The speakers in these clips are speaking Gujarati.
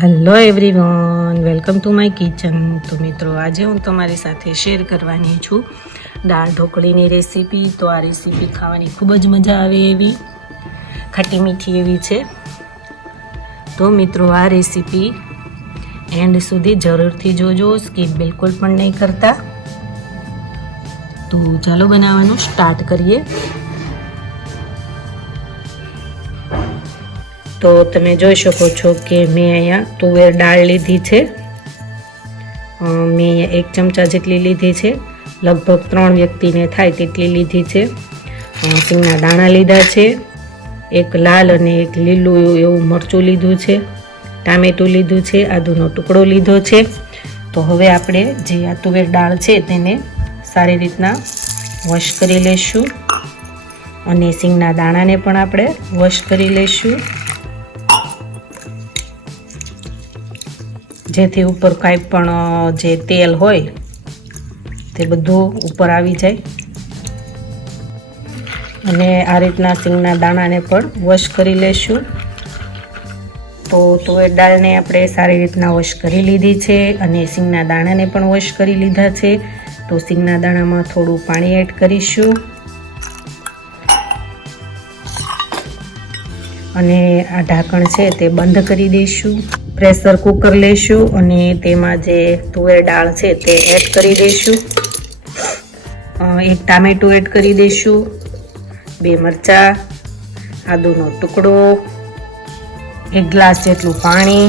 Hello everyone welcome to my kitchen તો મિત્રો, આજે હું તમારી સાથે શેર કરવાની છું દાળ ઢોકળીની રેસીપી તો આ રેસીપી ખાવાની ખૂબ જ મજા આવે એવી, ખાટી મીઠી એવી છે. તો મિત્રો, આ રેસીપી એન્ડ સુધી જરૂરથી જોજો સ્કીપ બિલકુલ પણ નહીં કરતા. તો ચાલો બનાવવાનું સ્ટાર્ટ કરીએ. તો તમે જોઈ શકો છો કે મેં અહીંયા તુવેર દાળ લીધી છે. મેં અહીંયા એક ચમચા જેટલી લીધી છે. લગભગ ત્રણ વ્યક્તિને થાય તેટલી લીધી છે. સિંગના દાણા લીધા છે. એક લાલ અને એક લીલું એવું- એવું મરચું લીધું છે. ટામેટું લીધું છે. આદુનો ટુકડો લીધો છે. તો હવે આપણે જે આ તુવેર દાળ છે તેને સારી રીતના વોશ કરી લઈશું. અને સિંગના દાણાને પણ આપણે વોશ કરી લઈશું. જેથી ઉપર કાંઈ પણ જે તેલ હોય, તે બધું ઉપર આવી જાય. અને આ રીતના સિંગના દાણાને પણ વોશ કરી લેશું. તો તુવેર દાળને આપણે સારી રીતના વોશ કરી લીધી છે અને સિંગના દાણાને પણ વોશ કરી લીધા છે. તો સિંગના દાણામાં થોડું પાણી એડ કરીશું. અને આ ઢાંકણ છે તે બંધ કરી દઈશું. પ્રેશર કુકર લઈશું અને તેમાં જે તુવેર દાળ છે તે એડ કરી દઈશું એક ટામેટું એડ કરી દઈશું બે મરચાં, આદુનો ટુકડો, એક ગ્લાસ જેટલું પાણી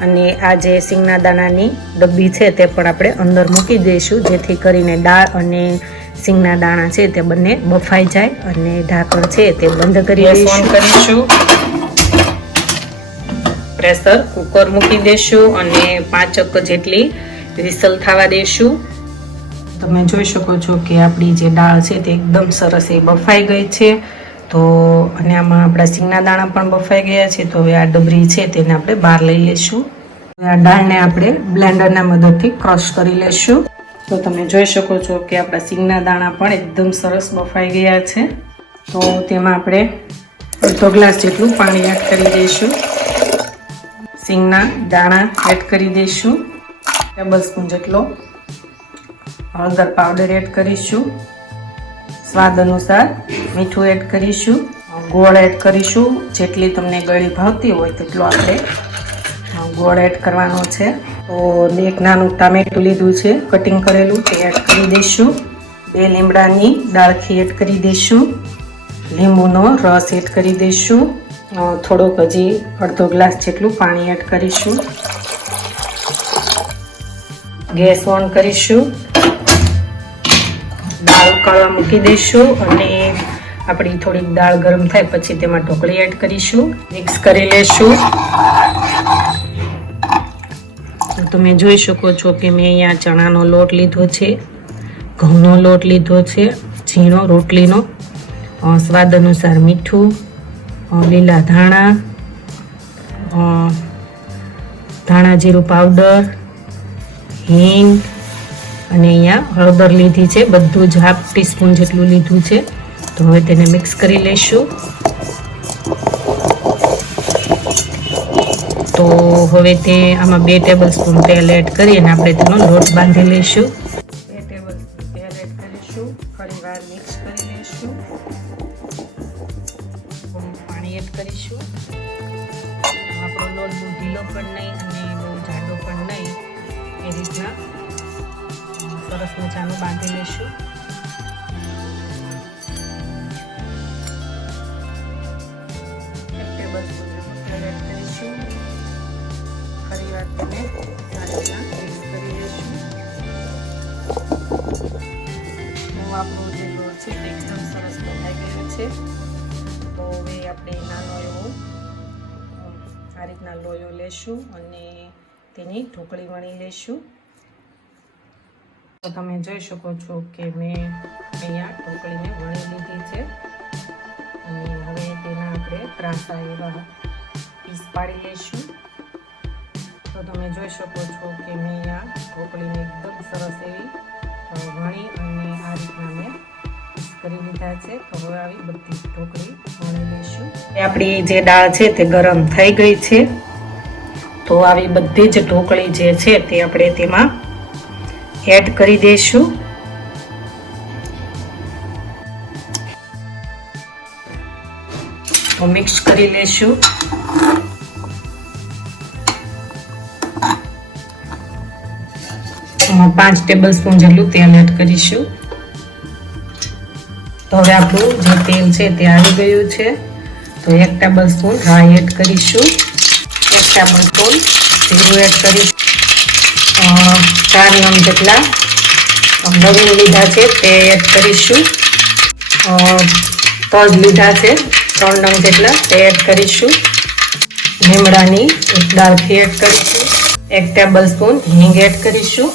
અને આ જે સિંગના દાણાની ડબ્બી છે તે પણ આપણે અંદર મૂકી દઈશું જેથી કરીને દાળ અને સિંગના દાણા છે તે બંને બફાઈ જાય અને ઢાંકણ છે તે બંધ કરી દઈશું. કરીશું. પ્રેશર કુકર મૂકી દઈશું અને પાંચક જેટલી વિસલ થવા દઈશું તમે જોઈ શકો છો કે આપણી જે દાળ છે તે એકદમ સરસ એ બફાઈ ગઈ છે. તો અને આમાં આપણા સિંગના દાણા પણ બફાઈ ગયા છે. તો હવે આ ડબરી છે તેને આપણે બહાર લઈ લઈશું. હવે આ દાળને આપણે બ્લેન્ડરના મદદથી ક્રશ કરી લઈશું. તો તમે જોઈ શકો છો કે આપણા સિંગના દાણા પણ એકદમ સરસ બફાઈ ગયા છે. તો તેમાં આપણે અડધો ગ્લાસ જેટલું પાણી એડ કરી દઈશું. સિંગના દાણા એડ કરી દઈશું. ટેબલ સ્પૂન જેટલો હળદર પાવડર એડ કરીશું. સ્વાદ અનુસાર મીઠું એડ કરીશું. ગોળ એડ કરીશું. જેટલી તમને ગળી ભાવતી હોય તેટલો આપણે ગોળ એડ કરવાનો છે. તો એક નાનું ટામેટું લીધું છે કટિંગ કરેલું તે એડ કરી દઈશું. બે લીમડાની દાળખી એડ કરી દઈશું. લીંબુનો રસ એડ કરી દઈશું. થોડોક હજી અડધો ગ્લાસ જેટલું પાણી એડ કરીશું. ગેસ ઓન કરીશું. દાળ ઉકાળવા મૂકી દઈશું અને આપણી થોડીક દાળ ગરમ થાય પછી તેમાં ઢોકળી એડ કરીશું. મિક્સ કરી લેશું. તમે જોઈ શકો છો કે મેં અહીંયા ચણાનો લોટ લીધો છે, ઘઉંનો લોટ લીધો છે, ઝીણો રોટલીનો સ્વાદ અનુસાર મીઠું લીલા ધાણા ધાણા જીરું પાવડર, હિંગ અને અહીંયા હળદર લીધી છે. બધું જ હાફ ટીસ્પૂન જેટલું લીધું છે. તો હવે તેને મિક્સ કરી લઈશું હવે તે આમાં બે ટેબલ સ્પૂન તેલ એડ કરી અને આપણે તેનો લોટ બાંધી લઈશું. બે ટેબલ સ્પૂન એડ કરીશું ફરી વાર મિક્સ કરી લઈશું. પાણી એડ કરીશું. આપણો ઢીલો પણ નહીં અને બહુ પણ નહીં. એ રીતના સરસ મજાનું બાંધી લઈશું. છે. તો હવે આપણે નાનો એવો આ રીતના લોયો લેશું અને તેની ઢોકળી વણી લેશું. તો તમે જોઈ શકો છો કે મેં અહીંયા ઢોકળીને વણી લીધી છે. અને હવે તેના આપણે ત્રાસા એવા પીસ પાડી લઈશું તો તમે જોઈ શકો છો કે મેં અહીંયા ઢોકળીને એકદમ સરસ એવી વણી અને આ રીતના મેં કરી લીધા છે. હવે આવી બધી ઢોકળી વણી લઈશું. આપણી જે દાળ છે તે ગરમ થઈ ગઈ છે. તો આવી બધી જ ઢોકળી જે છે તે આપણે તેમાં એડ કરી દઈશું. તો મિક્સ કરી લેશું પાંચ ટેબલ સ્પૂન જેટલું તેલ એડ કરીશું. તો હવે આપણું જે તેલ છે તે આવી ગયું છે. તો એક ટેબલ સ્પૂન રાઈ એડ કરીશું. એક ટેબલ સ્પૂન જીરું એડ કરીશું. ચાર નમ જેટલા લવિંગ લીધા છે તે એડ કરીશું. તજ લીધા છે ત્રણ નંગ જેટલા તે એડ કરીશું. લીમડાની દાળથી એડ કરીશું. એક ટેબલ સ્પૂન હિંગ એડ કરીશું.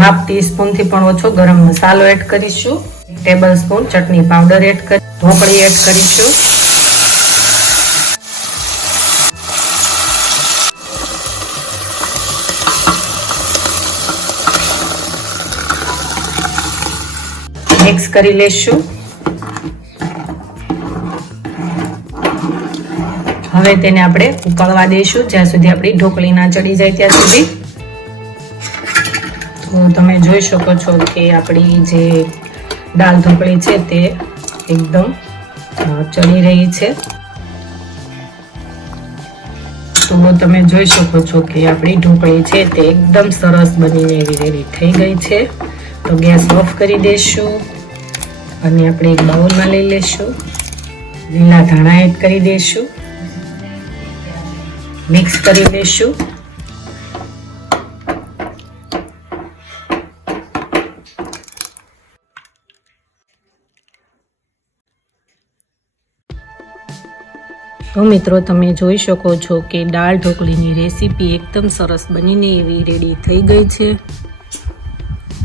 હાફ ટીસ્પૂનથી પણ ઓછો ગરમ મસાલો એડ કરીશું. ટેબલ સ્પૂન ચટણી પાવડર એડ કરી, ઢોકળી એડ કરીશું. મિક્સ કરી લેશું. હવે તેને આપણે ઉકળવા દઈશું, જ્યાં સુધી આપણી ઢોકળી ના ચડી જાય ત્યાં સુધી. તો તમે જોઈ શકો છો કે આપણી જે દાળ ઢોકળી છે તે એકદમ ચડી રહી છે. તો તમે જોઈ શકો છો કે આપણી ઢોકળી છે તે એકદમ સરસ બનીને એવી રેડી થઈ ગઈ છે. તો ગેસ ઓફ કરી દઈશું અને આપણે એક બાઉલમાં લઈ લેશું લીલા ધાણા એડ કરી દઈશું. મિક્સ કરી લઈશું તો મિત્રો, તમે જોઈ શકો છો કે દાળ ઢોકળીની રેસીપી એકદમ સરસ બનીને એવી રેડી થઈ ગઈ છે.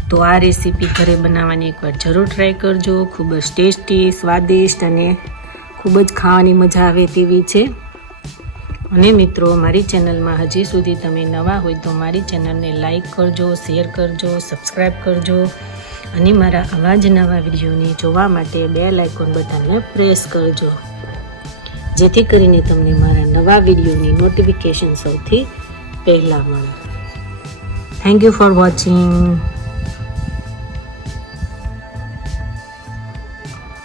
તો આ રેસીપી ઘરે બનાવવાની એકવાર જરૂર ટ્રાય કરજો. ખૂબ જ ટેસ્ટી, સ્વાદિષ્ટ અને ખૂબ જ ખાવાની મજા આવે તેવી છે. અને મિત્રો, મારી ચેનલમાં હજી સુધી તમે નવા હોય તો મારી ચેનલને લાઈક કરજો શેર કરજો સબસ્ક્રાઈબ કરજો અને મારા આવા જ નવા વિડીયોને જોવા માટે બે લાઇકોન બટનને પ્રેસ કરજો. જેથી કરીને તમને મારા નવા વિડીયોની નોટિફિકેશન સૌથી પહેલાં મળે. Thank you for watching